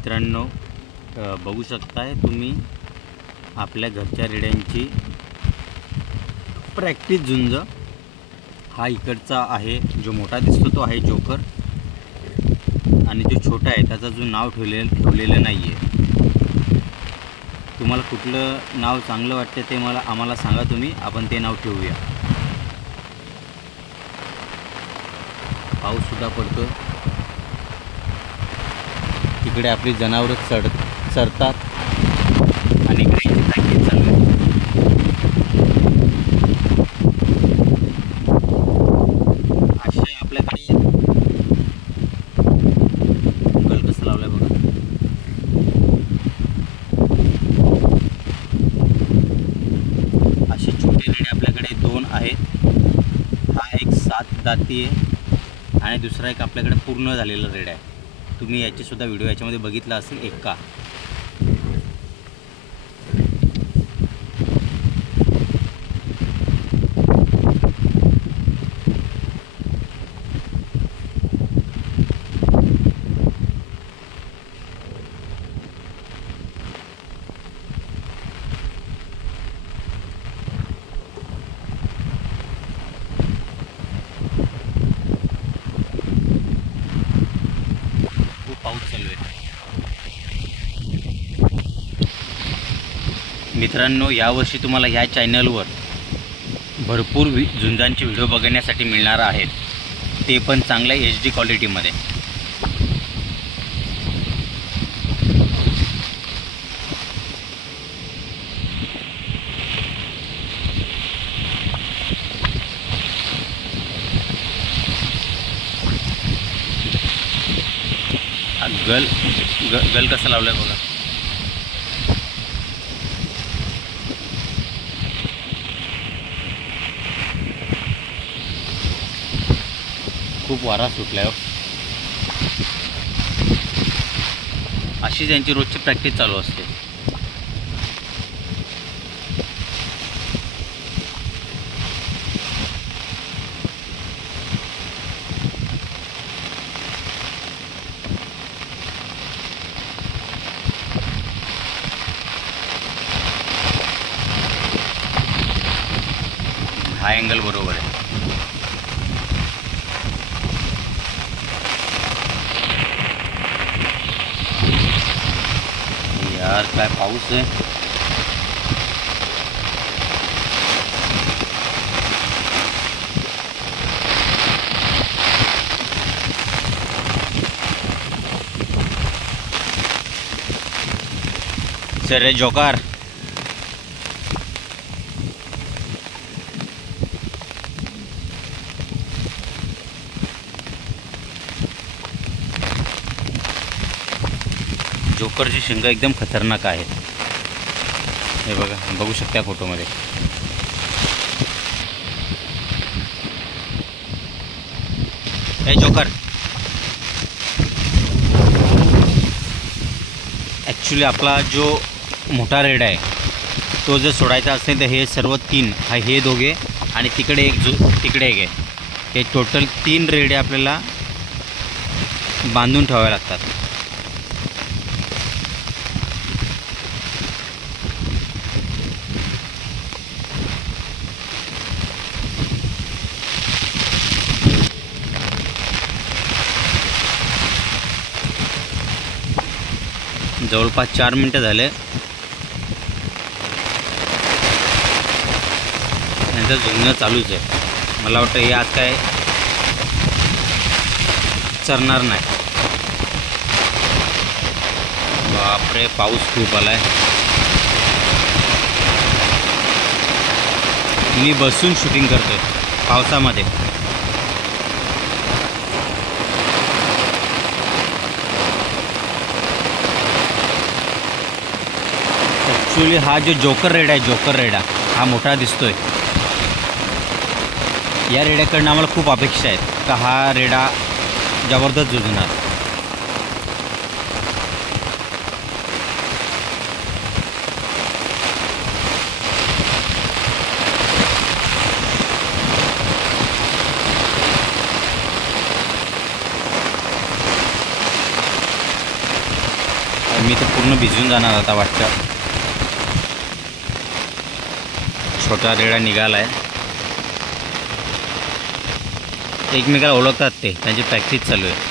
मित्रांनो, बघू शकताय तुम्ही आपल्या घरच्या रेड्यांची प्रॅक्टिस झुंज। हा इकडचा आहे, जो मोठा दिसतो तो आहे जोकर, आणि जो छोटा आहे त्याचा जो नाव ठेवलेलं नाही आहे। तुम्हाला कुठलं नाव चांगलं वाटतं ते आम्हाला सांगा तुम्ही, आपण ते नाव ठेवूया। पाऊससुद्धा पडतो, तिकडे आपली जनावरं चरतात आणि इकडे प्रॅक्टिस चालू आहे। असे आपल्याकडे गल कसं लावलाय बघा। असे छोटे रेडे आपल्याकडे 2 आहेत। हा एक 7 दाती आहे आणि दुसरा एक आपल्याकडे पूर्ण झालेला रेडा आहे। तुम्ही याची सुद्धा व्हिडिओ याच्यामध्ये बघितला असेल एका। पाऊस चालू आहे मित्रांनो। यावर्षी तुम्हाला ह्या चॅनलवर भरपूर झुंजांचे व्हिडिओ बघण्यासाठी मिळणार आहेत, ते पण चांगल्या HD क्वालिटीमध्ये। गल कसं लावलंय बघा। खूप वारा सुटलाय हो। अशीच यांची रोजची प्रॅक्टिस चालू असते। हा अँगल बरोबर आहे। यार काय पाऊस आहे। चल रे जोकर, जोकरची शिंग एकदम खतरनाक आहे। हे बघा, बघू शकता फोटोमध्ये। हे जोकर ॲक्च्युली आपला जो मोठा रेड आहे तो जर सोडायचा असेल तर हे सर्व 3, हे दोघे आणि तिकडे एक तिकडे एक आहे, हे टोटल 3 रेडे आपल्याला बांधून ठेवावे लागतात। जवळपास 4 मिनटं झाले, यांचं झुंजणं चालूच आहे। मला वाटतं हे आज काय चरणार नाही। बापरे, पाऊस खूप आलाय। मी बसून शूटिंग करतोय पावसामध्ये। ॲक्च्युली हा जो जोकर रेडा आहे, जोकर रेडा हा मोठा दिसतोय। या रेड्याकडनं आम्हाला खूप अपेक्षा आहेत का हा रेडा जबरदस्त झुंजणार। मी तर पूर्ण भिजून जाणार आता वाटतं. छोटा रेडा निघाला आहे. एकमेकाला ओळखतात ते, त्यांची प्रॅक्टिस चालू आहे.